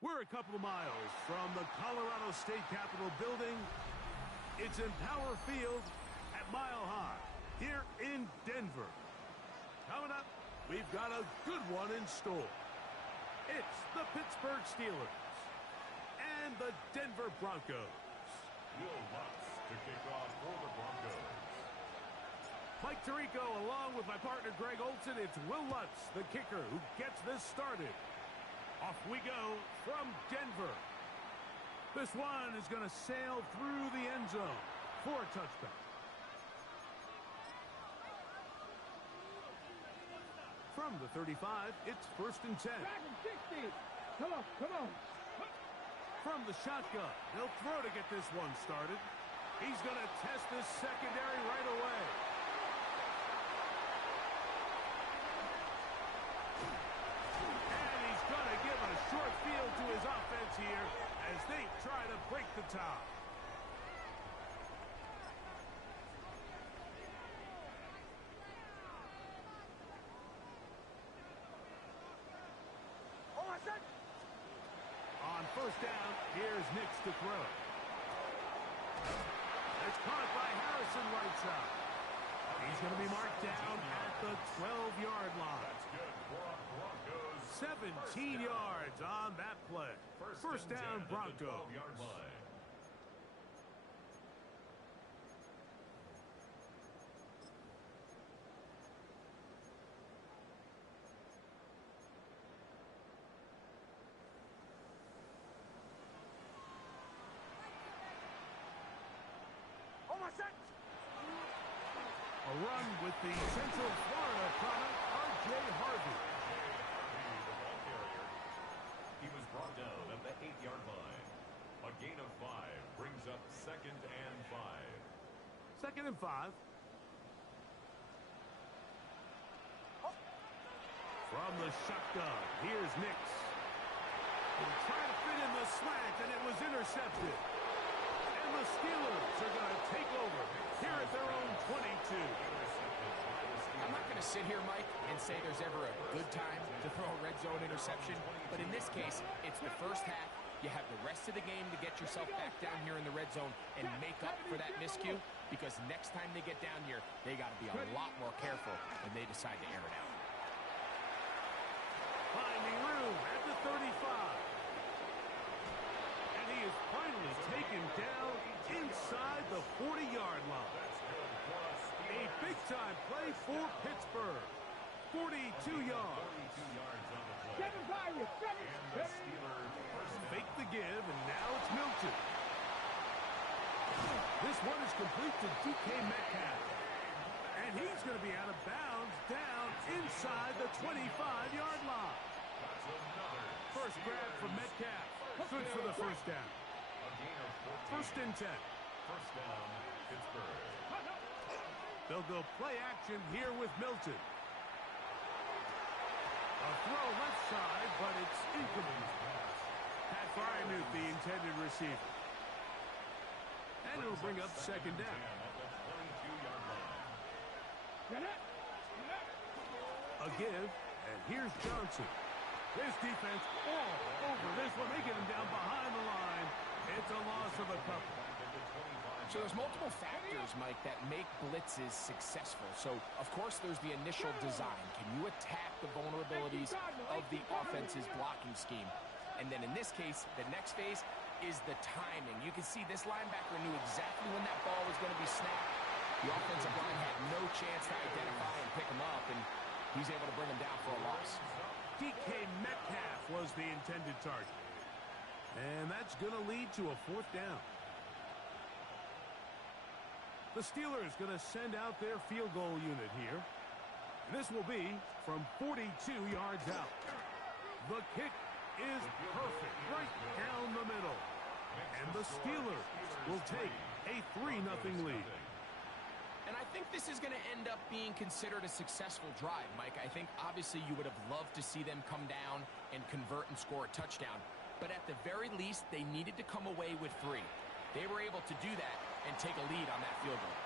We're a couple of miles from the Colorado State Capitol building. It's in Power Field at Mile High here in Denver. Coming up, we've got a good one in store. It's the Pittsburgh Steelers and the Denver Broncos. Will Lutz to kick off for the Broncos. Mike Tirico along with my partner Greg Olson. It's Will Lutz, the kicker, who gets this started. Off we go from Denver. This one is going to sail through the end zone for a touchback. From the 35, it's 1st and 10. Come on, come on. From the shotgun, he'll throw to get this one started. He's going to test this secondary right away. And he's going to give a short field to his offense here as they try to break the tie. On 1st down, here's Nix to throw. It's caught by Harrison right side. He's going to be marked down at the 12-yard line. 17 yards on that play. First down, Broncos. A run with the Central Florida product, R.J. Harvey. The ball carrier. He was brought down at the 8-yard line. A gain of 5 brings up 2nd and 5. 2nd and 5. From the shotgun, here's Nix. He'll try to fit in the slant, and it was intercepted. And the Steelers are going to take over here at their own 22. I'm not going to sit here, Mike, and say there's ever a good time to throw a red zone interception, but in this case, it's the first half. You have the rest of the game to get yourself back down here in the red zone and make up for that miscue, because next time they get down here, they got to be a lot more careful when they decide to air it out. Finding room at the 35. And he is finally taken down inside the 40-yard line. A big-time play for Pittsburgh. 42 yards. Fake the give, and now it's Milton. This one is complete to DK Metcalf. And he's going to be out of bounds down inside the 25-yard line. First grab from Metcalf. Good for the first down. 1st and 10. First down, Pittsburgh. They'll go play action here with Milton. A throw left side, but it's incomplete. Pat Frymuth, the intended receiver. And it'll bring up 2nd down. A give, and here's Johnson. His defense all over this one. They get him down behind the line. It's a loss of a couple. So there's multiple factors, Mike, that make blitzes successful. So, of course, there's the initial design. Can you attack the vulnerabilities of the offense's blocking scheme? And then in this case, the next phase is the timing. You can see this linebacker knew exactly when that ball was going to be snapped. The offensive line had no chance to identify and pick him up, and he's able to bring him down for a loss. DK Metcalf was the intended target. And that's going to lead to a 4th down. The Steelers going to send out their field goal unit here. And this will be from 42 yards out. The kick is perfect, right down the middle. And the Steelers will take a 3-0 lead. And I think this is going to end up being considered a successful drive, Mike. I think obviously you would have loved to see them come down and convert and score a touchdown. But at the very least, they needed to come away with 3. They were able to do that and take a lead on that field goal.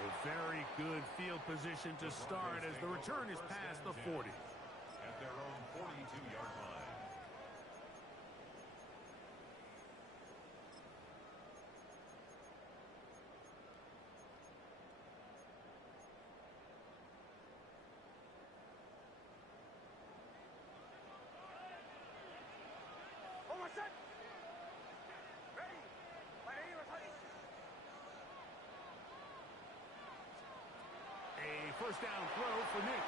A very good field position to start as the return is past the 40. At their own 42-yard line. first down throw for Nix.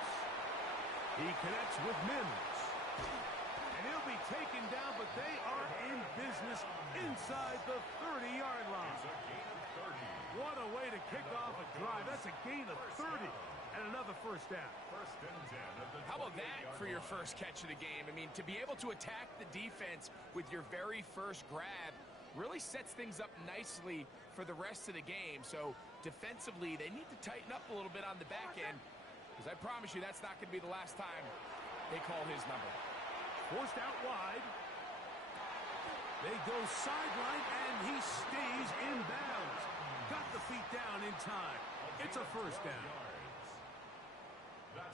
He connects with Mims. And he'll be taken down, but they are in business inside the 30-yard line. It's a gain of 30. What a way to kick off a drive. That's a gain of 30 and another first down. First and 10 at the How about that 28-yard for your line. first catch of the game? I mean, to be able to attack the defense with your very first grab really sets things up nicely for the rest of the game. So defensively, they need to tighten up a little bit on the back end, because I promise you that's not going to be the last time they call his number. Forced out wide. They go sideline, and he stays in bounds. Got the feet down in time. It's a first down.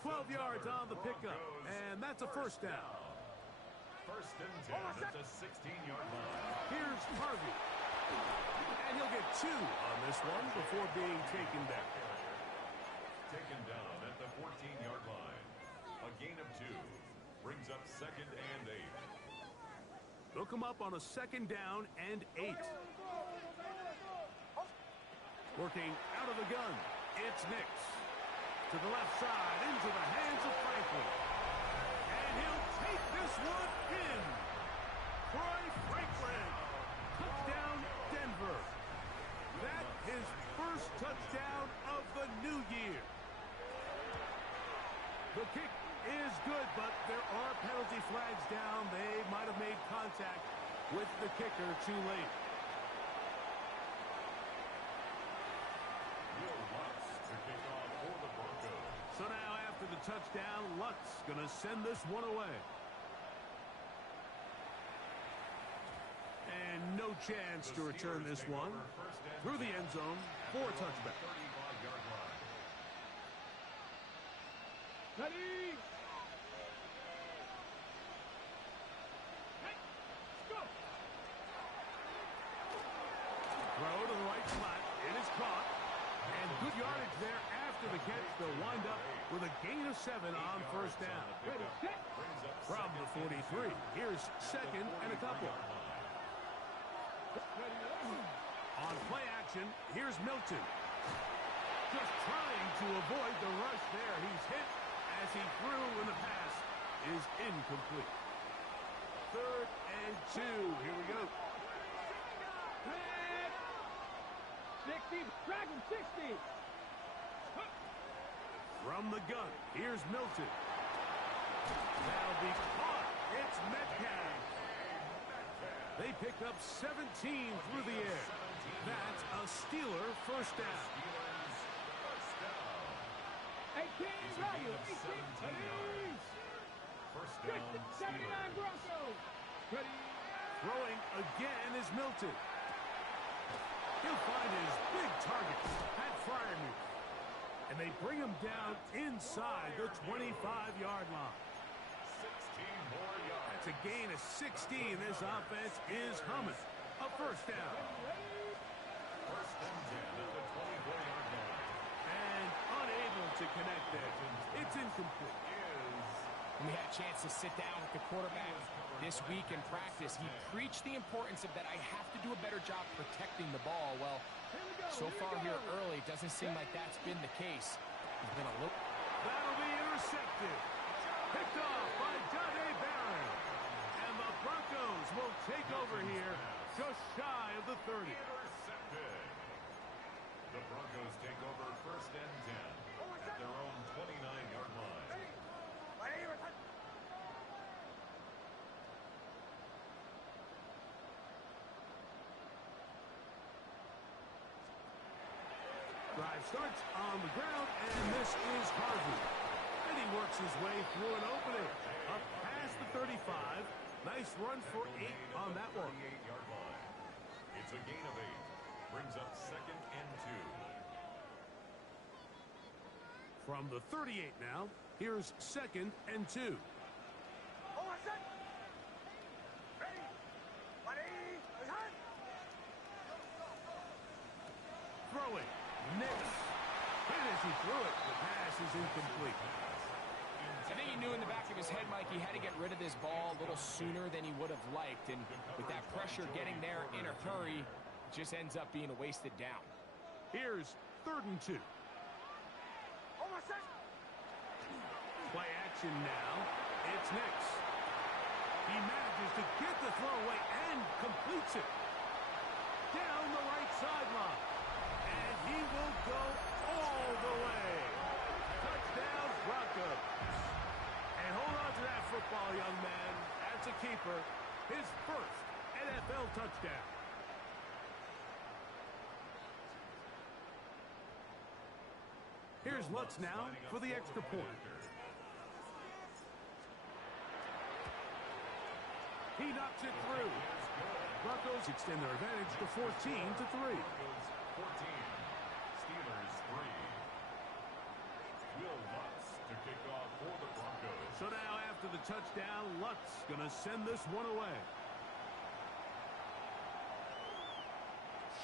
12 yards on the pickup, and that's a first down. First and 10 at the 16-yard line. Here's Harvey. And he'll get 2 on this one before being taken down. Taken down at the 14-yard line. A gain of 2. Brings up second and 8. Look him up on a second down and 8. Working out of the gun. It's Nix. To the left side, into the hands of Franklin. And he'll take this one in. Troy Franklin. Touchdown, Denver. That his first touchdown of the new year. The kick is good, but there are penalty flags down. They might have made contact with the kicker too late. Will Lutz to kick off for the Broncos. So now after the touchdown, Lutz going to send this one away. And no chance to return this one through the end zone for a touchback. 35-yard line. Ready? Throw to the right flat. It is caught. And good yardage there after the catch. They'll wind up with a gain of 7 on first down. Ready, set. Brings up From the 43, here's second and a couple. On play action, here's Milton. Just trying to avoid the rush there. He's hit as he threw when the pass is incomplete. 3rd and 2. Here we go. 60, drag him, 60. From the gun, here's Milton. That'll be caught. It's Metcalf. They pick up 17 through the air. That's a Steeler first down. 18, value, 18, ready. First down, 79 Steelers. Broncos. Ready. Throwing again is Milton. He'll find his big target, Pat Fryermuth. And they bring him down inside the 25-yard line. 16 more yards. That's a gain of 16. This offense is humming. A first down. First and 10 at the 24-yard line. And unable to connect there. It's incomplete. When we had a chance to sit down with the quarterback this week in practice, he preached the importance of that I have to do a better job protecting the ball. Well, so far here early, it doesn't seem like that's been the case. He's been a little... That'll be intercepted. Picked off by Jahdae Barron. And the Broncos will take over here just shy of the 30. Intercepted. The Broncos take over first and 10 at their own 29-yard line. Drive starts on the ground, and this is Harvey. And he works his way through an opening. Up past the 35. Nice run for 8 on that one. 38-yard line. It's a gain of 8. Brings up second and 2. From the 38 now, here's second and 2. Throwing. Nix. Hit as he threw it. The pass is incomplete. I think he knew in the back of his head, Mike, he had to get rid of this ball a little sooner than he would have liked. And with that pressure getting there in a hurry, it just ends up being a wasted down. Here's 3rd and 2. Play action now. It's Nix. He manages to get the throw away and completes it. Down the right sideline. And he will go all the way. Touchdown, Broncos. And hold on to that football, young man. That's a keeper. His first NFL touchdown. Here's Lutz now for the extra point. He knocks it through. Broncos extend their advantage to 14-3. 14. Steelers 3. Will Lutz to kick off for the Broncos. So now after the touchdown, Lutz going to send this one away.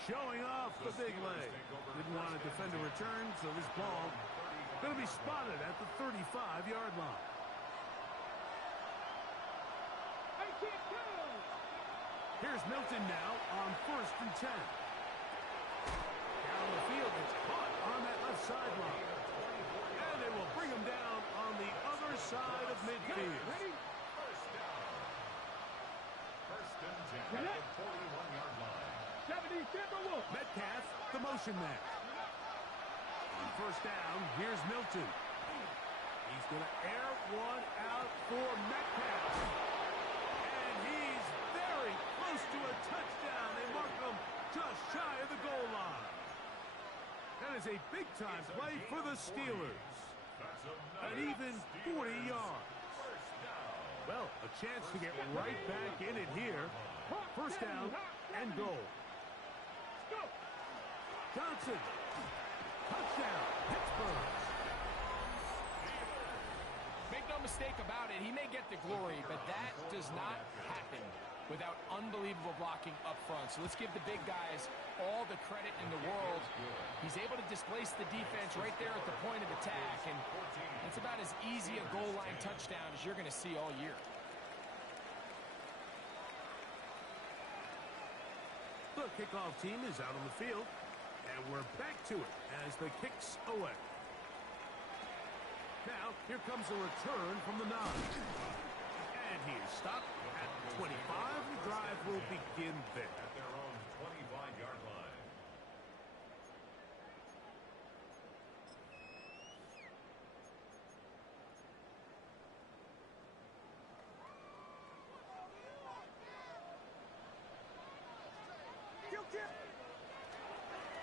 Showing off the big leg. Didn't want to defend a return, so this ball going to be spotted at the 35-yard line. Here's Milton now on 1st and 10. Down the field, it's caught on that left sideline. And they will bring him down on the other side of midfield. First and 10 at the 41-yard line. Metcalf, the motion man. On 1st down, here's Milton. He's going to air one out for Metcalf. And he's very close to a touchdown. They mark him just shy of the goal line. That is a big-time play for the Steelers. An even 40 yards. Well, a chance to get right back in it here. 1st down and goal. Johnson. Touchdown, Pittsburgh. Make no mistake about it, he may get the glory, but that does not happen without unbelievable blocking up front. So let's give the big guys all the credit in the world. He's able to displace the defense right there at the point of attack, and it's about as easy a goal line touchdown as you're going to see all year. The kickoff team is out on the field, and we're back to it as the kick's away. Now, here comes a return from the 9. And he is stopped at 25. The drive will begin there. At their own 25-yard line.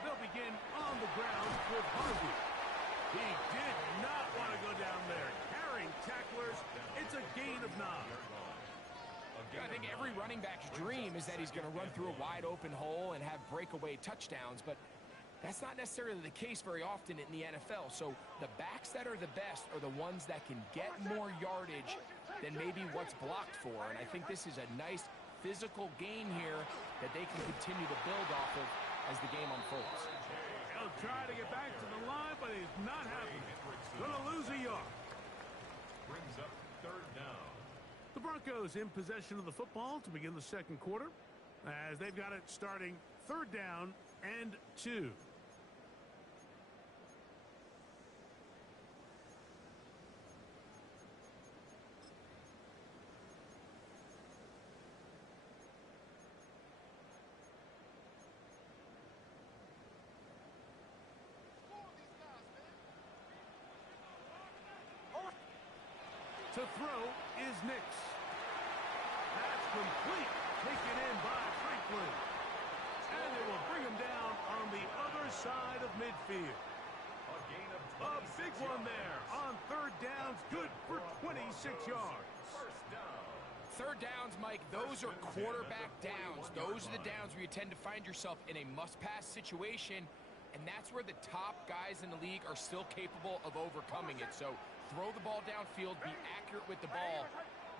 They'll begin on the ground with Harvey. He did not want to go down there. Carrying tacklers, it's a gain of 9. I think every running back's dream is that he's going to run through a wide open hole and have breakaway touchdowns, but that's not necessarily the case very often in the NFL. So the backs that are the best are the ones that can get more yardage than maybe what's blocked for. And I think this is a nice physical gain here that they can continue to build off of as the game unfolds. He'll try to get back to the line, but he's not happy. Going to lose a yard. Brings up 3rd down. The Broncos in possession of the football to begin the 2nd quarter, as they've got it starting 3rd down and 2. To throw is Nix. That's complete. Taken in by Franklin. And they will bring him down on the other side of midfield. A gain of A big one there on 3rd downs. Good for 26 yards. 1st down. 3rd downs, Mike, those are quarterback downs. Those are the downs where you tend to find yourself in a must-pass situation, and that's where the top guys in the league are still capable of overcoming it. So throw the ball downfield, be accurate with the ball.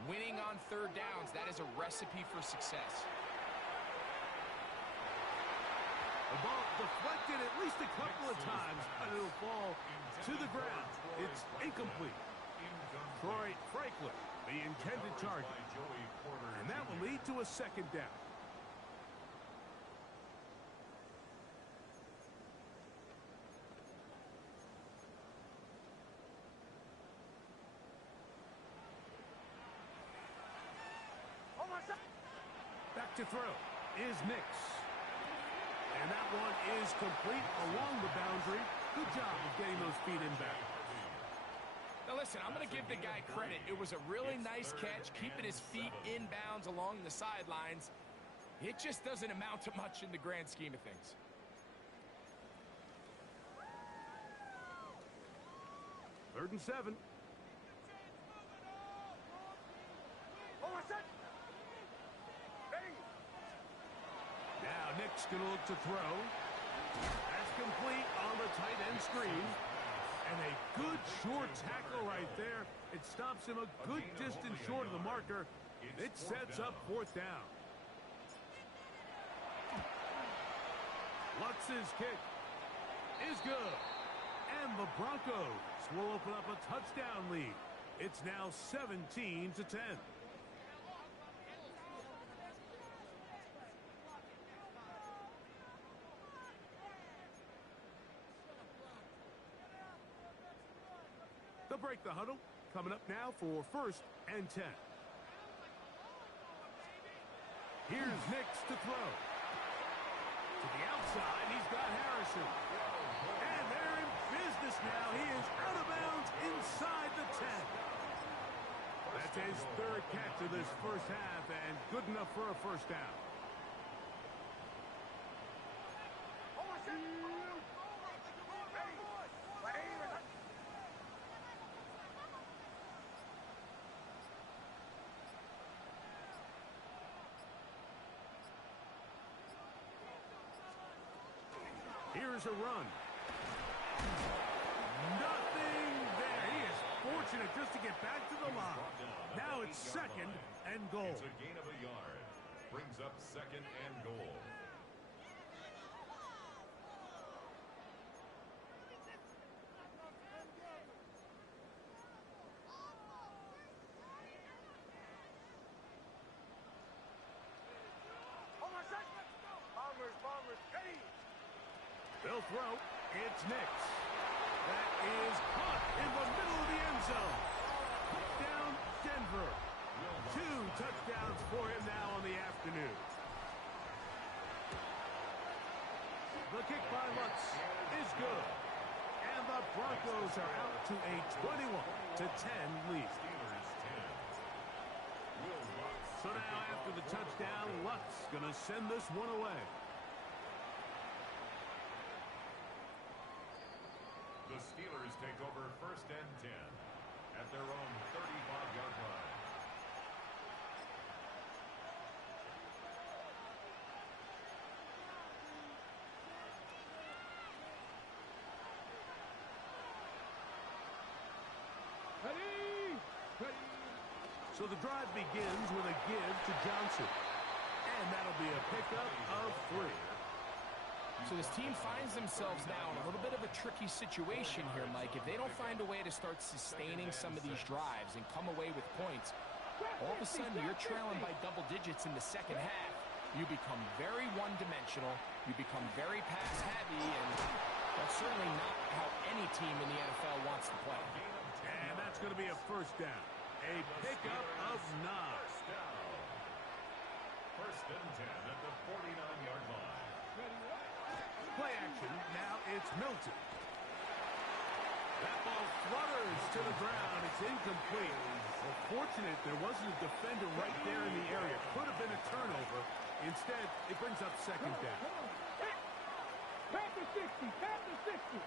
Winning on 3rd downs, that is a recipe for success. The ball deflected at least a couple of times, but it'll fall to the ground. It's incomplete. Troy Franklin, the intended target. And that will lead to a 2nd down. to throw is Nix. And that one is complete along the boundary. Good job of getting those feet inbound. Now listen, I'm going to give the guy credit. It was a really nice catch, keeping his feet inbounds along the sidelines. It just doesn't amount to much in the grand scheme of things. Third and 7. Now Nick's going to look to throw. That's complete on the tight end screen. And a good short tackle right there. It stops him a good distance short of the marker. It sets up fourth down. Lutz's kick is good. And the Broncos will open up a touchdown lead. It's now 17-10. They'll break the huddle. Coming up now for 1st and 10. Here's Nix to throw. To the outside, he's got Harrison. And they're in business now. He is out of bounds inside the 10. That's his third catch of this first half and good enough for a first down. Here's a run. Nothing there. He is fortunate just to get back to the line. Now it's 2nd and goal. It's a gain of a yard. Brings up 2nd and goal. They'll throw. It's Nix. That is caught in the middle of the end zone. Touchdown, Denver. 2 touchdowns for him now on the afternoon. The kick by Lutz is good. And the Broncos are out to a 21-10 lead. So now after the touchdown, Lutz going to send this one away. The Steelers take over 1st and 10 at their own 35-yard line. Ready. So the drive begins with a give to Johnson. And that'll be a pickup of 3. So this team finds themselves now in a little bit of a tricky situation here, Mike. If they don't find a way to start sustaining some of these drives and come away with points, all of a sudden you're trailing by double digits in the second half. You become very one-dimensional. You become very pass-heavy, and that's certainly not how any team in the NFL wants to play. And that's going to be a first down. A pickup of 9. 1st and 10 at the 49-yard line. Play action. Now it's Milton. That ball flutters to the ground. It's incomplete. Well, fortunate there wasn't a defender right there in the area. Could have been a turnover. Instead, it brings up 2nd down. Back to 60. Back to 60.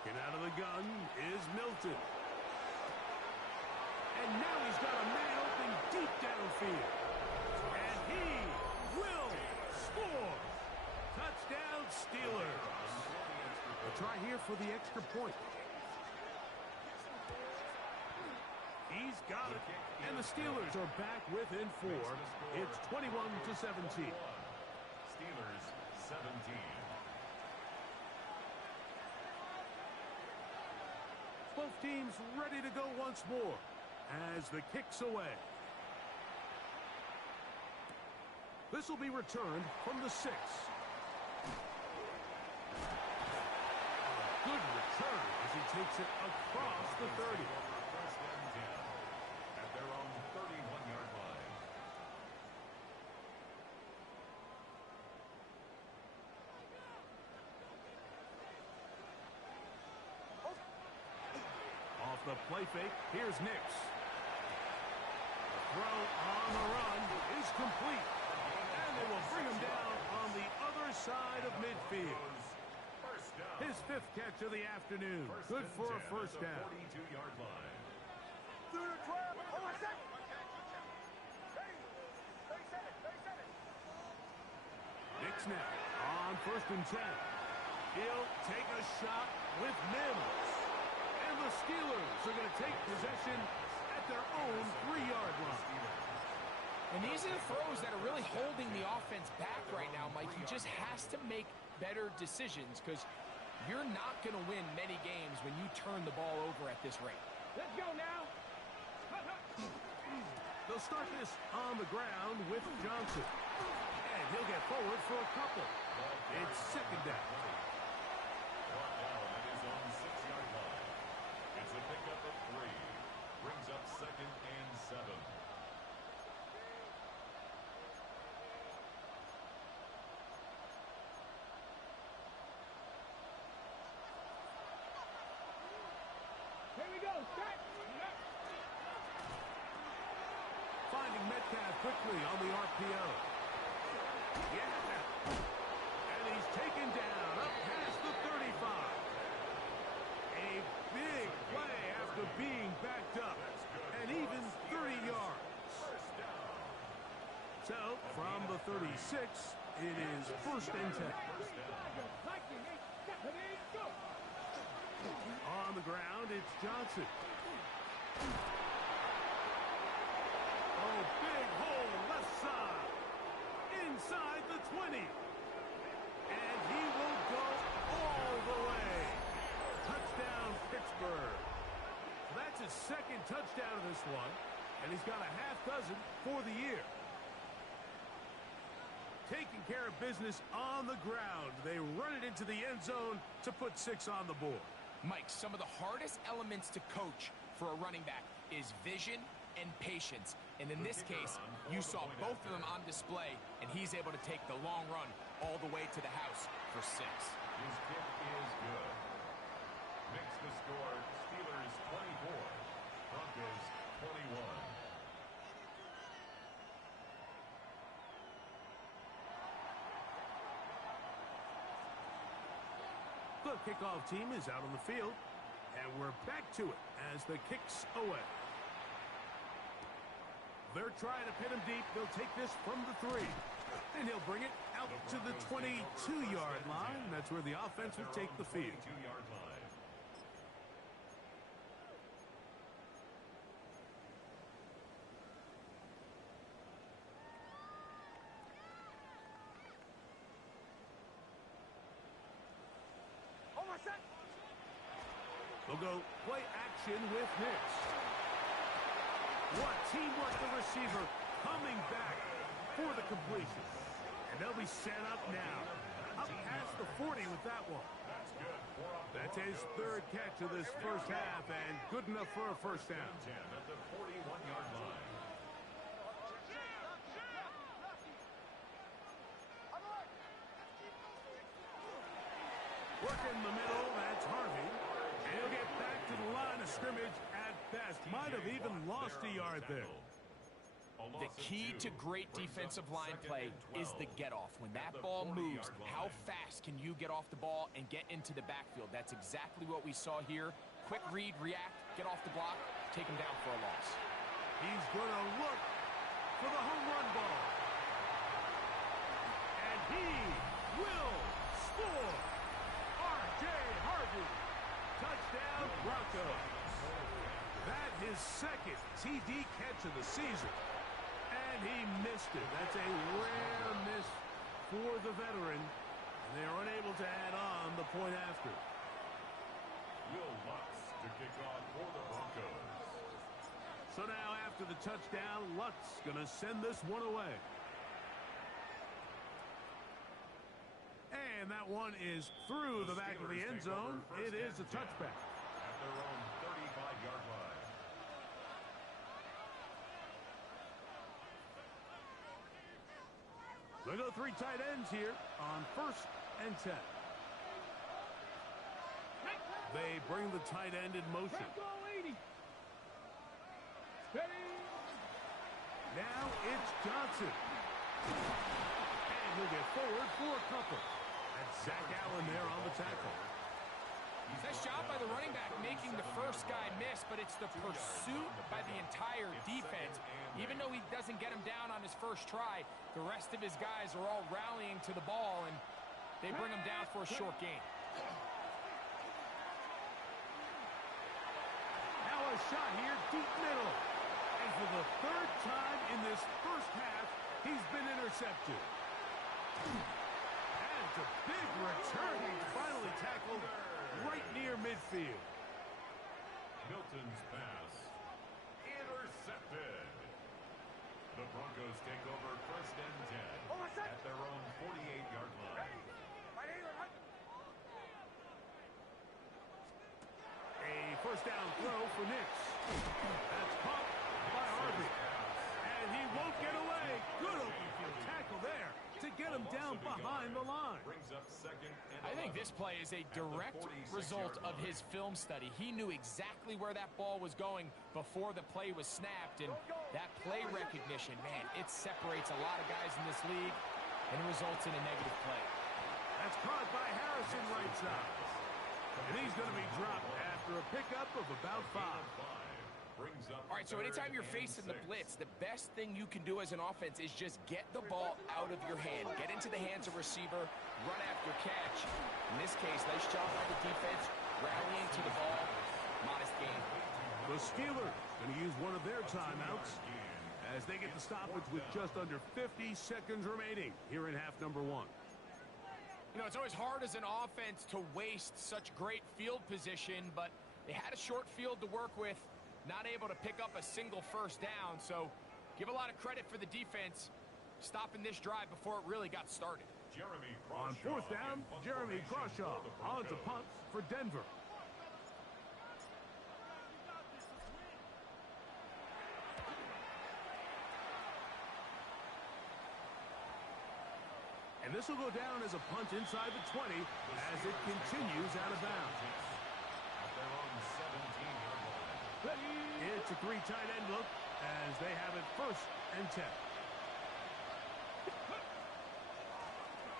Getting out of the gun is Milton. And now he's got a man open deep downfield. And he will score. Touchdown, Steelers. A try here for the extra point. He's got it. And the Steelers are back within 4. It's 21-17. Steelers 17. Both teams ready to go once more as the kick's away. This will be returned from the 6. takes it across the 30. First and 10 at their own 31-yard line. Off the play fake, here's Nix. The throw on the run is complete. And they will bring him down on the other side of midfield. First down. His 5th catch of the afternoon. Good for a first down. 42-yard line. Through the trap. Hold on a second. Nix now on 1st and 10. He'll take a shot with Mims. And the Steelers are going to take possession at their own 3-yard line. And these are the throws that are really holding the offense back right now, Mike. He just has to make better decisions because you're not going to win many games when you turn the ball over at this rate. Let's go now. They'll start this on the ground with Johnson. And he'll get forward for a couple. It's 2nd down. Brought down at his own 6-yard line. It's a pickup at 3. Brings up 2nd and 7. Here we go. Set. Finding Metcalf quickly on the RPO. Yeah. And he's taken down up past the 35. A big play after being backed up. And even 30 yards. So, from the 36, it is 1st and 10. On the ground, it's Johnson. Oh, big hole left side. Inside the 20. And he will go all the way. Touchdown, Pittsburgh. That's his 2nd touchdown of this one. And he's got a half dozen for the year. Taking care of business on the ground. They run it into the end zone to put 6 on the board. Mike, some of the hardest elements to coach for a running back is vision and patience. And in this case, you saw both of them on display, and he's able to take the long run all the way to the house for 6. His kick is good. Makes the score Steelers 24, Broncos 21. The kickoff team is out on the field, and we're back to it as the kick's away. They're trying to pin him deep. They'll take this from the 3. And he'll bring it out to the 22-yard line. That's where the offense will take the field. 22-yard line. They'll go play action with Nix. What teamwork, the receiver coming back for the completion. And they'll be set up now. Up past the 40 with that one. That's his 3rd catch of this first half and good enough for a first down. 10 at the 41-yard line. Working the middle, that's Harvey. And he'll get back to the line of scrimmage at best. Might have even lost a yard there. The key to great defensive line play is the get-off. When that ball moves, how fast can you get off the ball and get into the backfield? That's exactly what we saw here. Quick read, react, get off the block, take him down for a loss. He's going to look for the home run ball. And he will score. R.J. Harvey. Touchdown, Broncos. That his 2nd TD catch of the season. And he missed it. That's a rare miss for the veteran. And they are unable to add on the point after. Will Lutz to kick off for the Broncos. So now after the touchdown, Lutz going to send this one away. And that one is through the back of the end zone. It is a touchback. their own 35-yard line. They go 3 tight ends here on 1st and 10. They bring the tight end in motion. Now it's Johnson. And he'll get forward for a couple. That's Zach Allen there on the tackle. Nice job by the running back making the first guy miss, but it's the pursuit by the entire defense. Even though he doesn't get him down on his first try, the rest of his guys are all rallying to the ball, and they bring him down for a short gain. Now a shot here, deep middle. And for the 3rd time in this first half, he's been intercepted. And it's a big return. He's finally tackled right near midfield. Milton's pass intercepted. The Broncos take over 1st and 10 at their own 48-yard line. A first down throw for Nix. That's caught by Harvey. And he won't get away. Good open field tackle there to get him down behind the line. Brings up 2nd and 11. I think this play is a direct result of his film study. He knew exactly where that ball was going before the play was snapped, and that play recognition, man, it separates a lot of guys in this league and results in a negative play. That's caught by Harrison right side. And he's going to be dropped after a pickup of about 5. All right, so anytime you're facing the blitz, the best thing you can do as an offense is just get the ball out of your hand. Get into the hands of receiver, run after catch. In this case, nice job by the defense, rallying to the ball. Modest gain. The Steelers going to use one of their timeouts as they get the stoppage with just under 50 seconds remaining here in half number 1. You know, it's always hard as an offense to waste such great field position, but they had a short field to work with. Not able to pick up a single first down, so give a lot of credit for the defense stopping this drive before it really got started. On 4th down, Jeremy Crawshaw on to punt for Denver. And this will go down as a punt inside the 20 as it continues out of bounds. It's a 3 tight end look as they have it 1st and 10.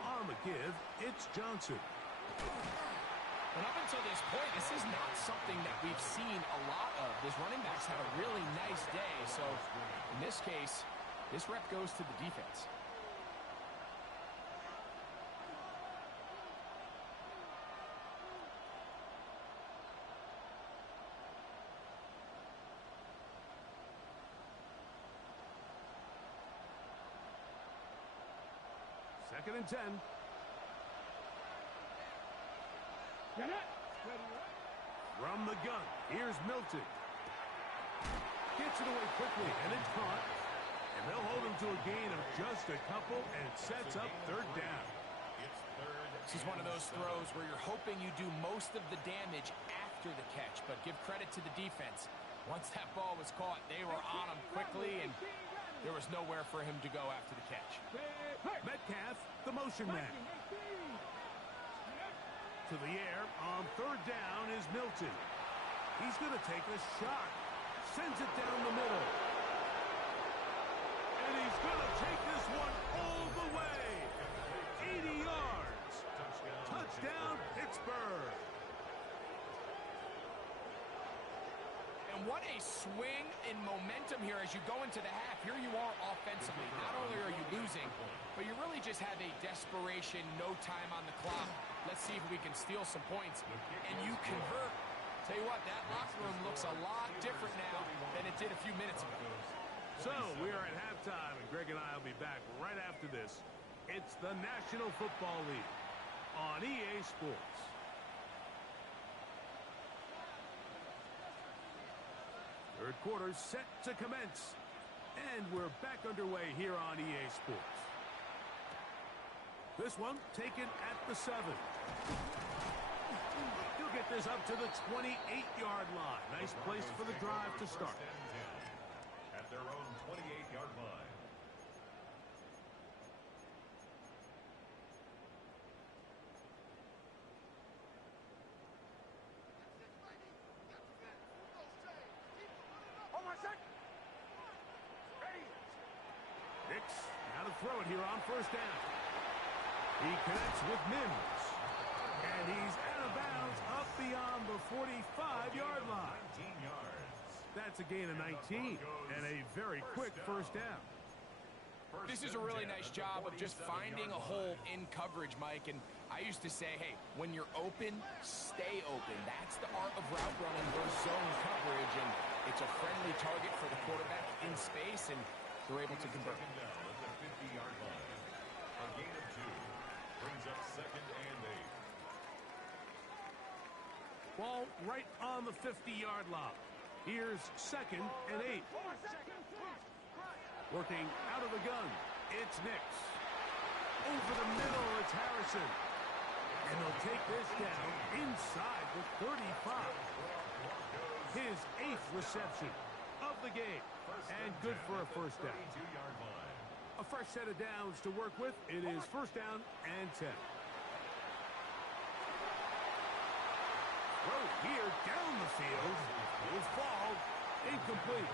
On the give, it's Johnson. And up until this point, this is not something that we've seen a lot of. This running back's had a really nice day, so in this case, this rep goes to the defense. Second and 10. From the gun, here's Milton. Gets it away quickly, and it's caught. And they'll hold him to a gain of just a couple, and it sets up 3rd down. This is one of those throws where you're hoping you do most of the damage after the catch, but give credit to the defense. Once that ball was caught, they were on him quickly, and there was nowhere for him to go after the catch. Metcalf, the motion man. To the air on 3rd down is Milton. He's going to take a shot. Sends it down the middle. And he's going to take this one all the way. 80 yards. Touchdown, Pittsburgh. And what a swing in momentum here as you go into the half. Here you are offensively. Not only are you losing, but you really just have a desperation, no time on the clock. Let's see if we can steal some points. And you convert. Tell you what, that locker room looks a lot different now than it did a few minutes ago. So we are at halftime, and Greg and I will be back right after this. It's the National Football League on EA Sports. Third quarter set to commence. And we're back underway here on EA Sports. This one taken at the 7. He'll get this up to the 28-yard line. Nice place for the drive to start. At their own 28-yard line. Nix, now to throw it here on first down. He connects with Mims. And he's out of bounds up beyond the 45-yard line. 19 yards. That's a gain of 19 and a very quick first down. This is a really nice job of just finding a hole in coverage, Mike. And I used to say, hey, when you're open, stay open. That's the art of route running versus zone coverage. And it's a friendly target for the quarterback in space, and they're able to convert. Down at the 50-yard line. A gain of 2 brings up 2nd and 8. Ball right on the 50-yard line. Here's 2nd and 8. Working out of the gun, it's Nix. Over the middle, it's Harrison. And they'll take this down inside the 35. His 8th reception of the game. And good for a first down. A fresh set of downs to work with. It is first down and 10. Throw here down the field. Will fall. Incomplete.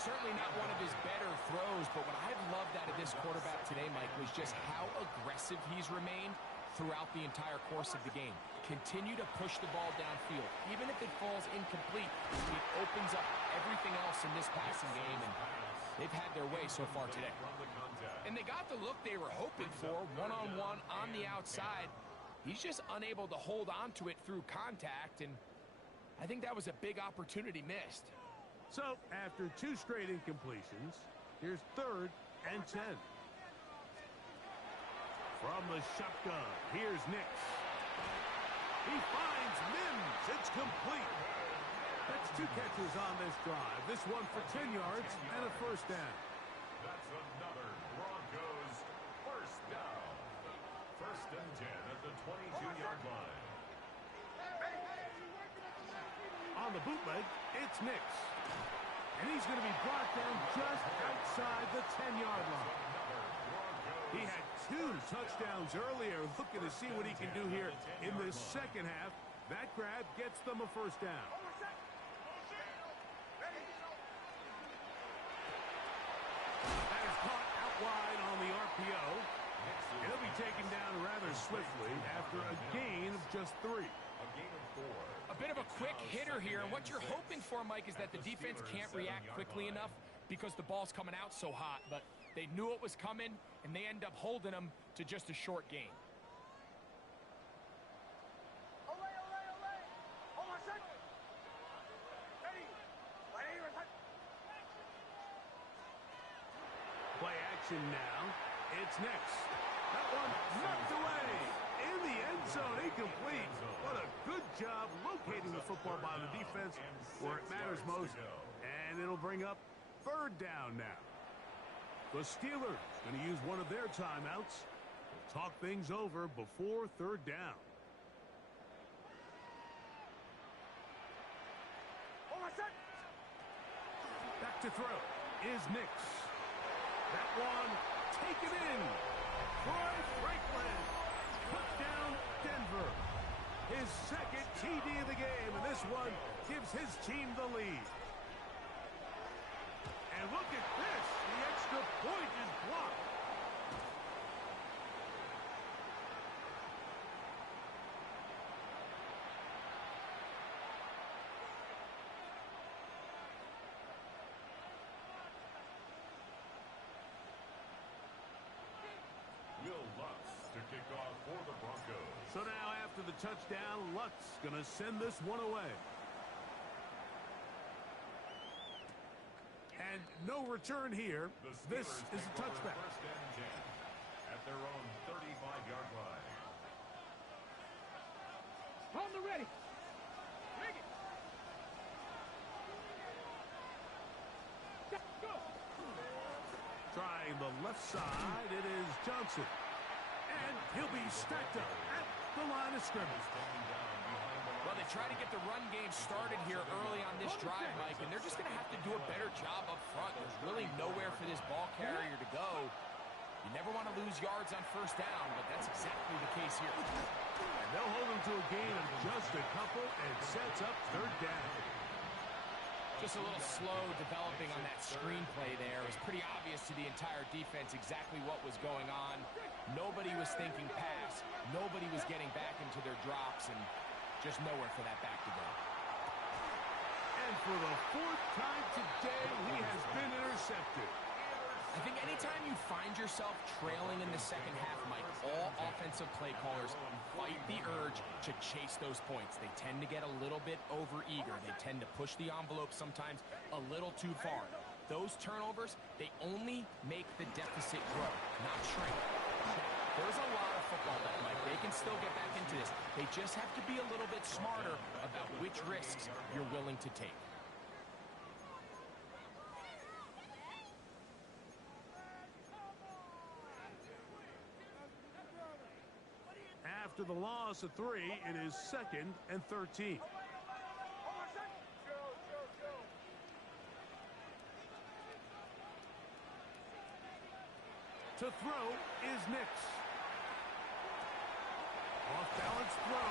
Certainly not one of his better throws, but what I've loved out of this quarterback today, Mike, was just how aggressive he's remained throughout the entire course of the game. Continue to push the ball downfield. Even if it falls incomplete, it opens up everything else in this passing game, and they've had their way so far today. And they got the look they were hoping for, one-on-one on the outside. He's just unable to hold on to it through contact, and I think that was a big opportunity missed. So, after 2 straight incompletions, here's 3rd and 10. From the shotgun, here's Nix. He finds Mims. It's complete. That's 2 catches on this drive. This one for 10 yards and a first down. That's another Broncos first down. 1st and 10 at the 22-yard line. On the bootleg, it's Nix. And he's going to be brought down just outside the 10-yard line. He had 2 touchdowns earlier. Looking to see what he can do here in the second half. That grab gets them a first down. That is caught out wide on the RPO. He'll be taken down rather swiftly after a gain of just 3. A gain of 4. A bit of a quick hitter here, and what you're hoping for, Mike, is that the defense can't react quickly enough because the ball's coming out so hot, but they knew it was coming, and they end up holding them to just a short gain. Play action now. It's next. That one knocked away. In the end zone, incomplete. What a good job locating the football by the defense where it matters most. And it'll bring up 3rd down now. The Steelers going to use one of their timeouts to talk things over before 3rd down. Back to throw is Nix. That one taken in. Troy Franklin put down Denver. His 2nd TD of the game, and this one gives his team the lead. And look at this. The extra point is blocked. To kick off for the Broncos. So now after the touchdown, Lutz going to send this one away. And no return here. This is a touchback. 1st and 10 at their own 35-yard line. On the ready. Go. Trying the left side, it is Johnson. And he'll be stacked up at the line of scrimmage. Well, the They try to get the run game started here early on this drive, Mike, and they're just going to have to do a better job up front. There's really nowhere for this ball carrier to go. You never want to lose yards on first down, but that's exactly the case here. And they'll hold them to a gain of just a couple and sets up third down. Just a little slow developing on that screenplay there. It was pretty obvious to the entire defense exactly what was going on. Nobody was thinking pass. Nobody was getting back into their drops, and just nowhere for that back to go. And for the fourth time today, he has been intercepted. I think anytime you find yourself trailing in the second half, Mike, all offensive play callers fight the urge to chase those points. They tend to get a little bit overeager. They tend to push the envelope sometimes a little too far. Those turnovers, they only make the deficit grow, not shrink. There's a lot of football left, Mike. They can still get back into this. They just have to be a little bit smarter about which risks you're willing to take. After the loss of 3, it is 2nd and 13. To throw is Nix. Off-balance throw.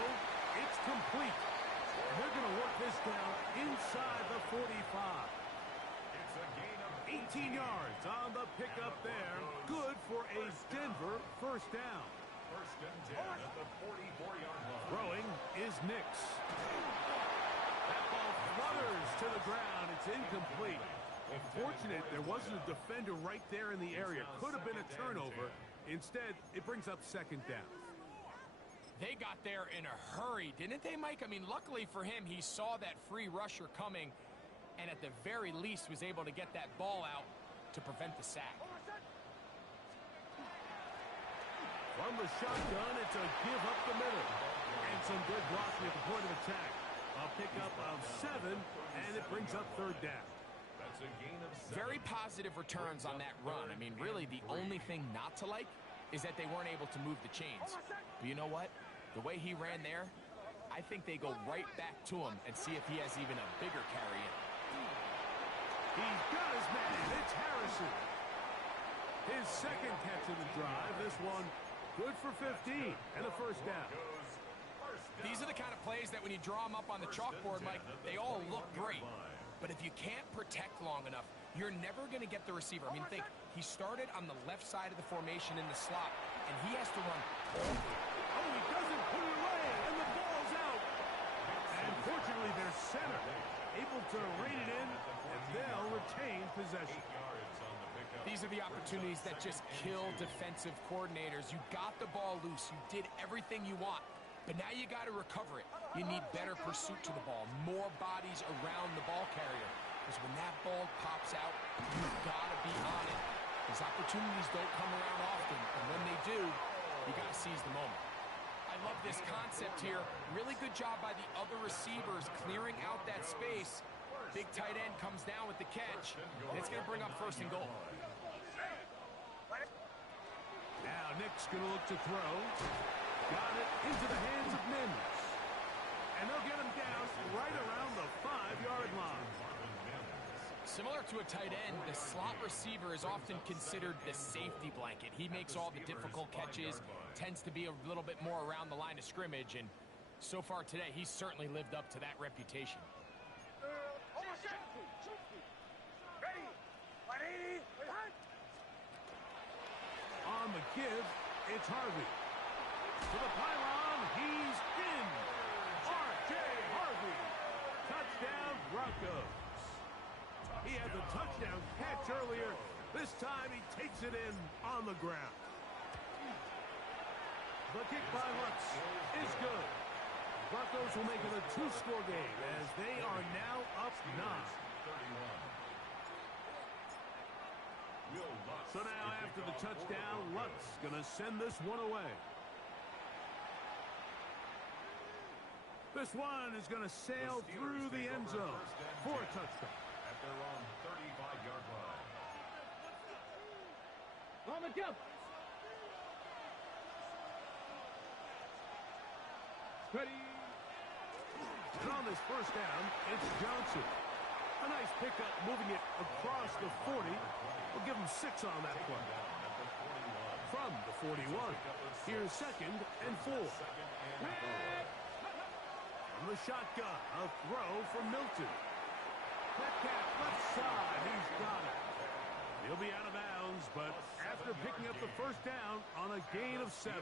It's complete. And they're going to work this down inside the 45. It's a gain of 18 yards on the pickup there. Good for a Denver first down. First and 10 at the 44-yard line. Throwing is Nix. That ball flutters to the ground. It's incomplete. Unfortunate there wasn't a defender right there in the area. Could have been a turnover. Instead, it brings up second down. They got there in a hurry, didn't they, Mike? I mean, luckily for him, he saw that free rusher coming and at the very least was able to get that ball out to prevent the sack. From the shotgun, it's a give up the middle. And some good blocking at the point of attack. A pickup of 7, and it brings up third down. That's a gain of 7. Very positive returns on that run. I mean, really, the only thing not to like is that they weren't able to move the chains. But you know what? The way he ran there, I think they go right back to him and see if he has even a bigger carry in. He's got his man. It's Harrison. His second catch of the drive. This one good for 15 and a first down. These are the kind of plays that when you draw them up on the chalkboard, Mike, they all look great. But if you can't protect long enough, you're never going to get the receiver. I mean, think, he started on the left side of the formation in the slot, and he has to run. Oh, he doesn't put it away, and the ball's out. And fortunately, their center able to rein it in, and they'll retain possession. These are the opportunities that just kill defensive coordinators. You got the ball loose. You did everything you want. But now you got to recover it. You need better pursuit to the ball, more bodies around the ball carrier. Because when that ball pops out, you've got to be on it. These opportunities don't come around often, and when they do, you got to seize the moment. I love this concept here. Really good job by the other receivers clearing out that space. Big tight end comes down with the catch, and it's going to bring up first and goal. Now Nick's going to look to throw. Got it into the hands of Mims. And they'll get him down right around the 5-yard line. Similar to a tight end, the slot receiver is often considered the safety blanket. He makes all the difficult catches, tends to be a little bit more around the line of scrimmage, and so far today, he's certainly lived up to that reputation. On the give, it's Harvey. To the pylon, he's in. R.J. Harvey. Touchdown, Broncos. He had the touchdown catch earlier. This time he takes it in on the ground. The kick by Lutz is good. Broncos will make it a 2-score game as they are now up 9. So now after the touchdown, Lutz going to send this one away. This one is going to sail through the end zone for a touchdown. At their own 35-yard line. On the jump. Ready. on this first down, it's Johnson. A nice pickup moving it across the 40. We'll give him 6 on that play. From the 41, here's 2nd and 4. From the shotgun, a throw from Milton. Metcalf left side, he's got it. He'll be out of bounds, but after picking up the first down on a gain of 7.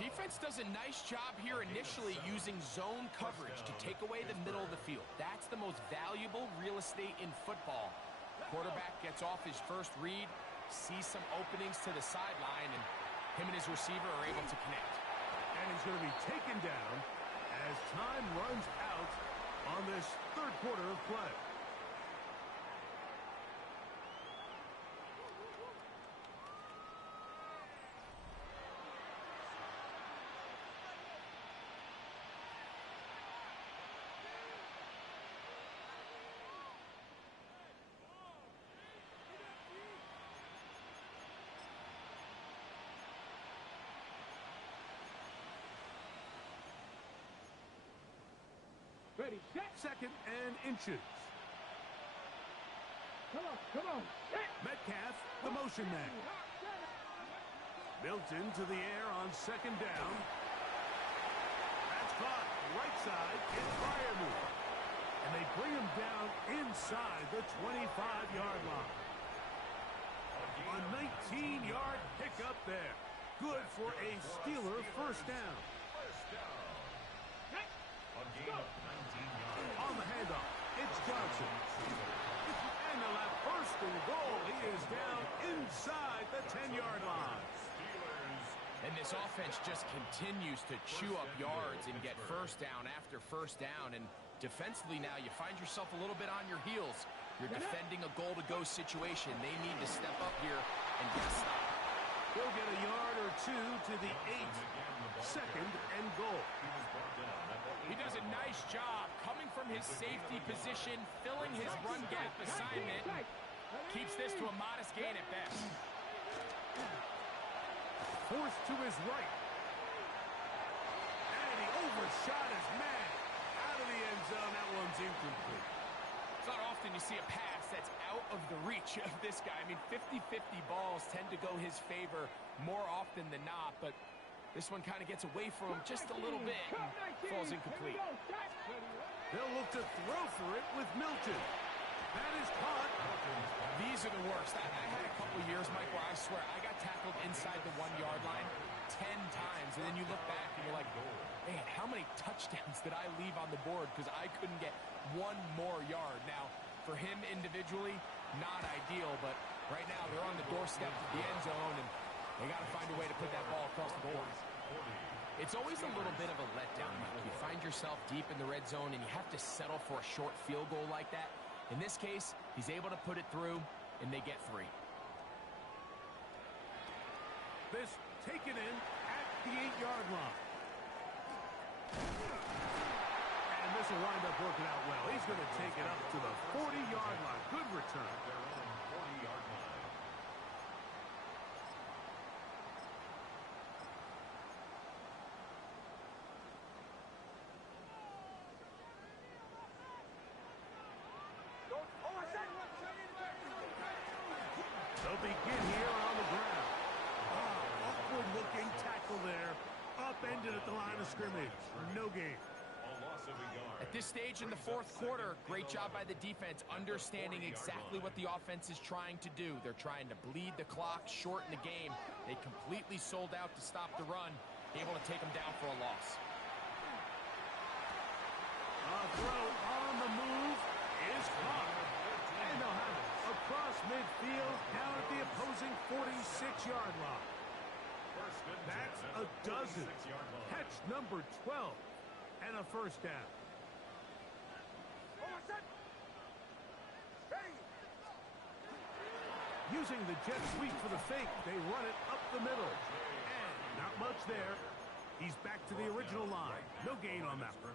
Defense does a nice job here initially using zone coverage to take away the middle of the field. That's the most valuable real estate in football. Quarterback gets off his first read, sees some openings to the sideline, and him and his receiver are able to connect. And he's going to be taken down as time runs out on this third quarter of play. Ready, set. 2nd and inches. Come on, set. Metcalf, the motion man. Milton to the air on 2nd down. That's caught right side. It's Freiermuth. And they bring him down inside the 25-yard line. A 19-yard pickup there. Good for a Steeler first down. On the handoff, it's Johnson. And the left, 1st and goal. He is down inside the 10-yard line. And this offense just continues to chew up yards and get first down after first down. And defensively now, you find yourself a little bit on your heels. You're defending a goal-to-go situation. They need to step up here and get a stop. He'll get a yard or 2 to the 8. 2nd and goal. He does a nice job coming from his safety position, filling his run gap assignment. Keeps this to a modest gain at best. Forced to his right. And he overshot his man. Out of the end zone, that one's incomplete. It's not often you see a pass that's out of the reach of this guy. I mean, 50-50 balls tend to go his favor more often than not, but this one kind of gets away from him just a little bit and falls incomplete. They'll look to throw for it with Milton. That is caught. These are the worst. I had a couple years, Mike, where I swear I got tackled inside the 1-yard line 10 times, and then you look back and you're like, man, how many touchdowns did I leave on the board because I couldn't get one more yard? Now, for him individually, not ideal, but right now they're on the doorstep of the end zone, and they got to find a way to put that ball across the board. It's always a little bit of a letdown, Mike. You find yourself deep in the red zone, and you have to settle for a short field goal like that. In this case, he's able to put it through, and they get 3. This taken in at the 8-yard line. And this will wind up working out well. He's going to take it up to the 40-yard line. Good return. They'll begin here on the ground. Awkward-looking tackle there. Upended at the line of scrimmage. No gain. At this stage in the fourth quarter, great job by the defense, understanding exactly what the offense is trying to do. They're trying to bleed the clock, shorten the game. They completely sold out to stop the run, able to take them down for a loss. A throw on the move is caught. And they'll have it across midfield, down at the opposing 46-yard line. That's a dozen. Catch number 12 and a first down. Using the jet sweep for the fake, they run it up the middle. And not much there. He's back to the original line. No gain on that one.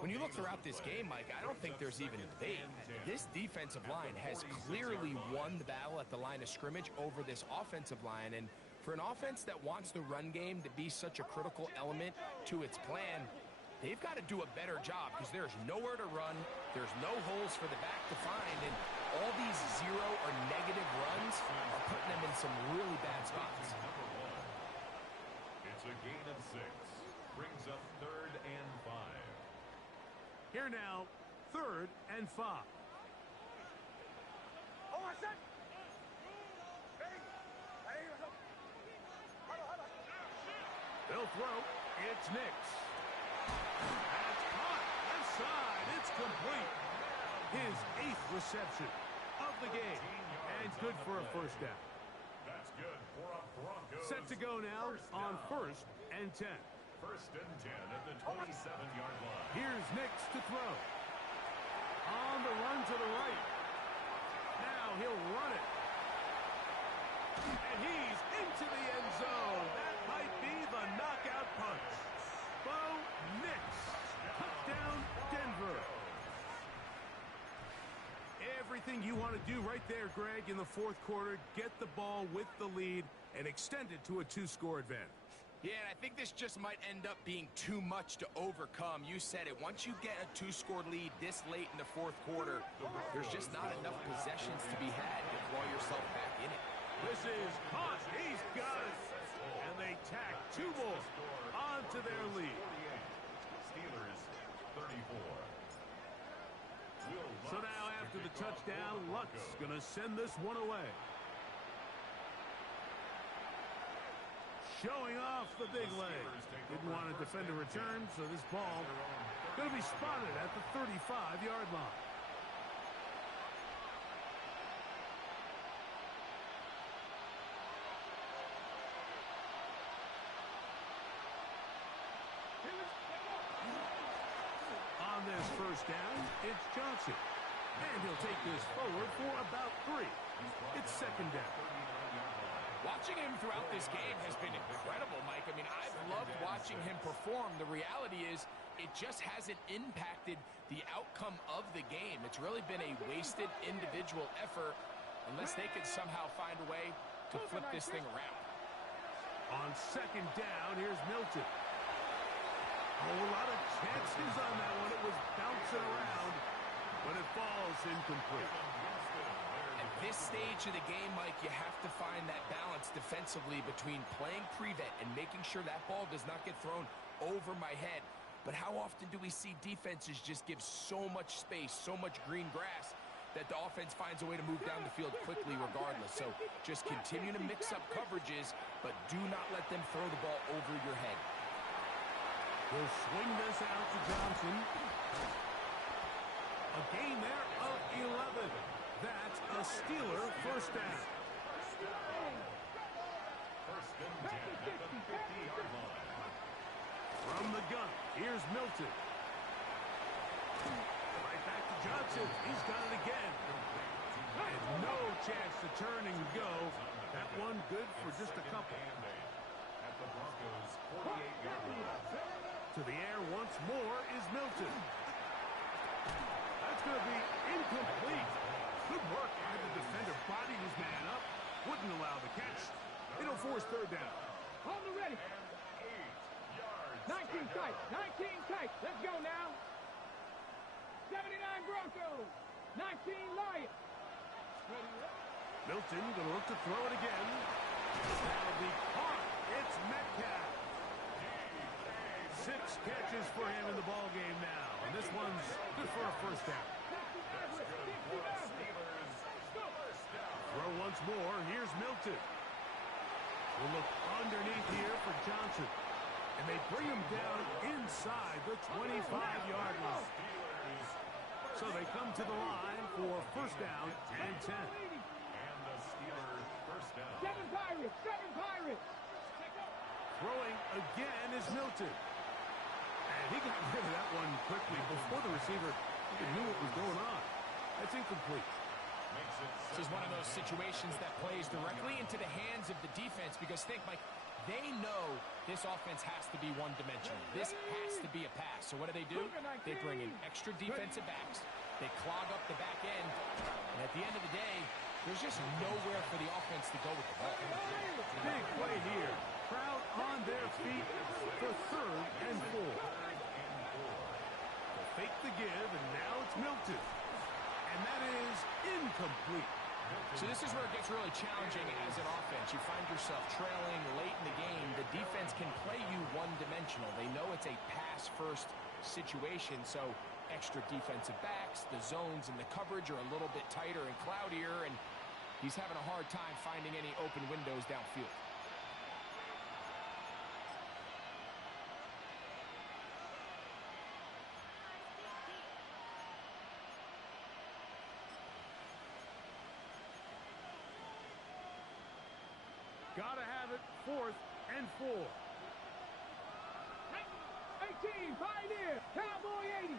When you look throughout this game, Mike, I don't think there's even a debate. This defensive line has clearly won the battle at the line of scrimmage over this offensive line. And for an offense that wants the run game to be such a critical element to its plan, they've got to do a better job because there's nowhere to run, there's no holes for the back to find, and all these zero or negative runs are putting them in some really bad spots. It's a gain of 6. Brings up 3rd and 5. Here now, 3rd and 5. They'll throw. It's Nix. That's caught. Left side. It's complete. His 8th reception of the game. And good for a first down. That's good for a Broncos. Set to go now on 1st and 10. 1st and 10 at the 27-yard line. Here's Nix to throw. On the run to the right. Now he'll run it. And he's into the end zone. That might be the knockout punch. Bo Nix. Touchdown, Denver. Everything you want to do right there, Greg, in the 4th quarter. Get the ball with the lead and extend it to a 2-score advantage. Yeah, and I think this just might end up being too much to overcome. You said it. Once you get a 2-score lead this late in the 4th quarter, there's just not enough possessions to be had to claw yourself back in it. This is caught. He's got it. And they tack 2 more onto their lead. Steelers 34. So now after the touchdown, Luck's going to send this one away. Showing off the big leg. Didn't want to defend a return, so this ball going to be spotted at the 35-yard line. On this first down, it's Johnson. And he'll take this forward for about 3. It's 2nd down. Watching him throughout this game has been incredible, Mike. I mean, I've loved watching him perform. The reality is it just hasn't impacted the outcome of the game. It's really been a wasted individual effort unless they could somehow find a way to flip this thing around. On 2nd down, here's Milton. A whole lot of chances on that one. It was bouncing around, but it falls incomplete. At this stage of the game, Mike, you have to find that balance defensively between playing prevent and making sure that ball does not get thrown over my head. But how often do we see defenses just give so much space, so much green grass, that the offense finds a way to move down the field quickly regardless? So just continue to mix up coverages, but do not let them throw the ball over your head. We'll swing this out to Johnson. A gain there of 11. That's a Steeler first down. 1st and 10 at the 50-yard line. From the gun, here's Milton. Right back to Johnson. He's got it again. And no chance to turn and go. That one good for just a couple. At the Broncos 48-yard line. To the air once more is Milton. That's going to be incomplete. Good work. Had the defender bodied his man up. Wouldn't allow the catch. It'll force 3rd down. On the ready. 19 tight. 19 tight. Let's go now. 79 Broncos. 19 Lions. Milton going to look to throw it again. That'll be caught. It's Metcalf. 6 catches for him in the ball game now. And this one's good for a first down. Throw once more. Here's Milton. We'll look underneath here for Johnson. And they bring him down inside the 25-yard line. So they come to the line for first down and 10. And the Steelers first down. 7 Pirates. 7 Pirates. Throwing again is Milton. And he got rid of that one quickly before the receiver even knew what was going on. That's incomplete. This is one of those situations that plays directly into the hands of the defense because think, Mike, they know this offense has to be one-dimensional. This has to be a pass. So what do? They bring in extra defensive backs. They clog up the back end. And at the end of the day, there's just nowhere for the offense to go with the ball. Big play here. Crowd on their feet for 3rd and 4. give, and now it's Milton. And that is incomplete. So this is where it gets really challenging as an offense. You find yourself trailing late in the game. The defense can play you one-dimensional. They know it's a pass-first situation, so extra defensive backs, the zones and the coverage are a little bit tighter and cloudier, and he's having a hard time finding any open windows downfield. Gotta have it, 4th and 4. 18, Pioneer, Cowboy 80.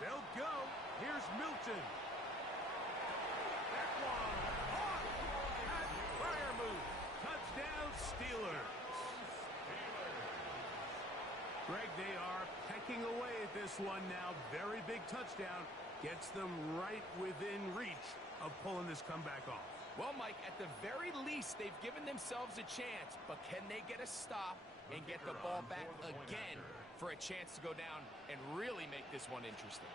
They'll go. Here's Milton. That one. Off. At fire move. Touchdown, Steelers. Greg, they are pecking away at this one now. Very big touchdown. Gets them right within reach of pulling this comeback off. Well, Mike, at the very least, they've given themselves a chance, but can they get a stop and get the ball back again for a chance to go down and really make this one interesting?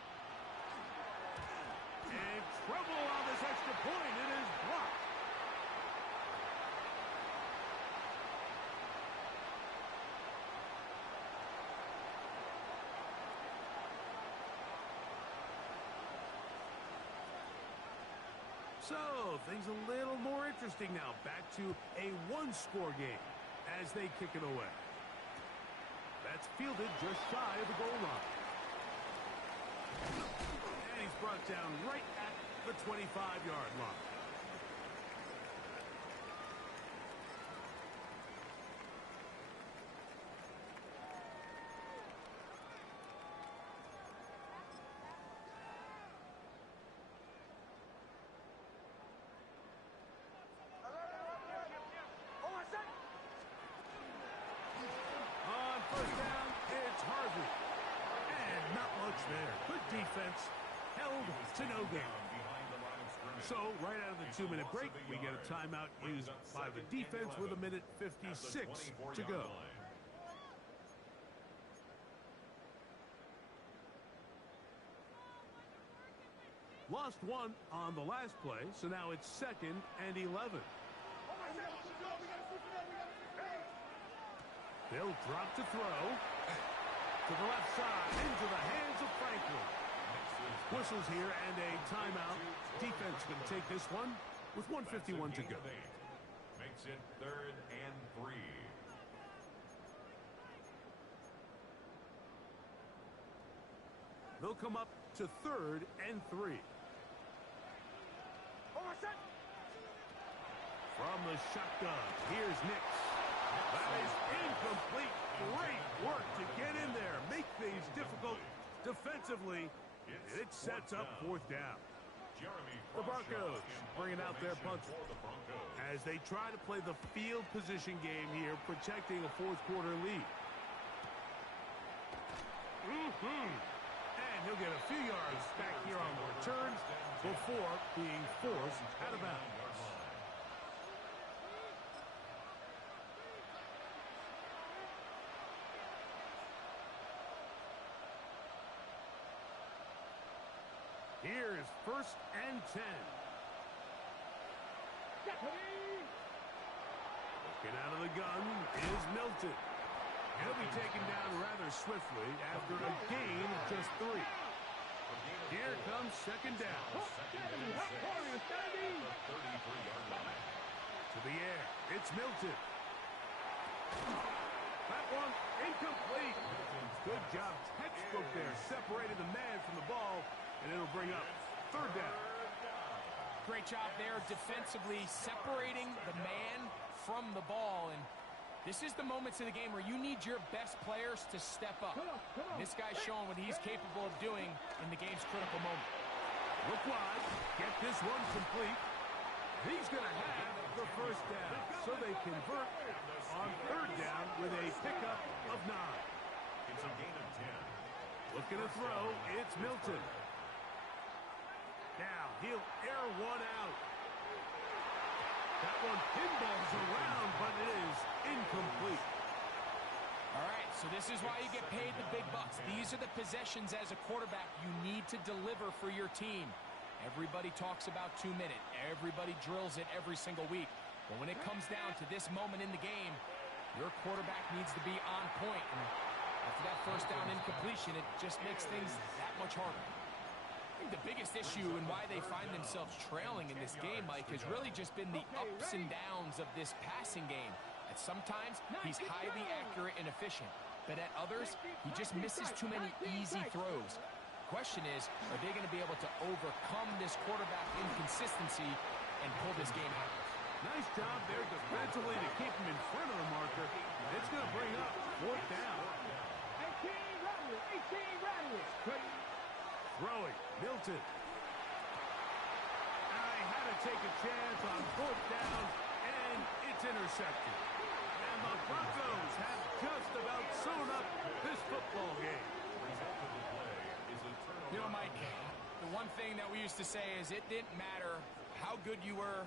And trouble on this extra point. It is blocked. So, things a little more interesting now. Back to a one-score game as they kick it away. That's fielded just shy of the goal line. And he's brought down right at the 25-yard line. There. Good defense. Held to no gain. So, right out of the 2-minute break, we get a timeout used by the defense with 1:56 to go. Lost one on the last play, so now it's 2nd and 11. They'll drop to throw. To the left side, into the hands of Franklin. Whistles here and a timeout. Defense going to take this one with 1:51 to go. Makes it 3rd and 3. They'll come up to 3rd and 3. From the shotgun, here's Nix. That is incomplete. Great work to get in there. Make things difficult defensively. It sets up 4th down. The Broncos bringing out their punter as they try to play the field position game here, protecting a 4th-quarter lead. And he'll get a few yards back here on the return before being forced out of bounds. Here is 1st and 10. Looking out of the gun is Milton. He'll be taken down rather swiftly after a gain of just 3. Here comes 2nd down. To the air, it's Milton. That one incomplete. Good job. Textbook there. Separated the man from the ball. And it'll bring up 3rd down. Great job there defensively, separating the man from the ball. And this is the moments in the game where you need your best players to step up. And this guy's showing what he's capable of doing in the game's critical moment. Look wide. Get this one complete. He's going to have the 1st down. So they convert on 3rd down with a pickup of 9. It's a gain of 10. Looking to throw. It's Milton. Now, he'll air one out. That one pinballs around, but it is incomplete. All right, so this is why you get paid the big bucks. These are the possessions as a quarterback you need to deliver for your team. Everybody talks about 2 minutes. Everybody drills it every single week. But when it comes down to this moment in the game, your quarterback needs to be on point. And after that first down incompletion, it just makes things that much harder. I think the biggest issue and why they find themselves trailing in this game, Mike, has really just been the ups and downs of this passing game. At sometimes, he's highly accurate and efficient. But at others, he just misses too many easy throws. The question is, are they going to be able to overcome this quarterback inconsistency and pull this game out? Nice job there defensively to keep him in front of the marker. It's going to bring up 4th down. 18 Rattler. Throwing, Milton. I had to take a chance on 4th down, and it's intercepted. And the Broncos have just about sewn up this football game. You know, Mike, the one thing that we used to say is it didn't matter how good you were,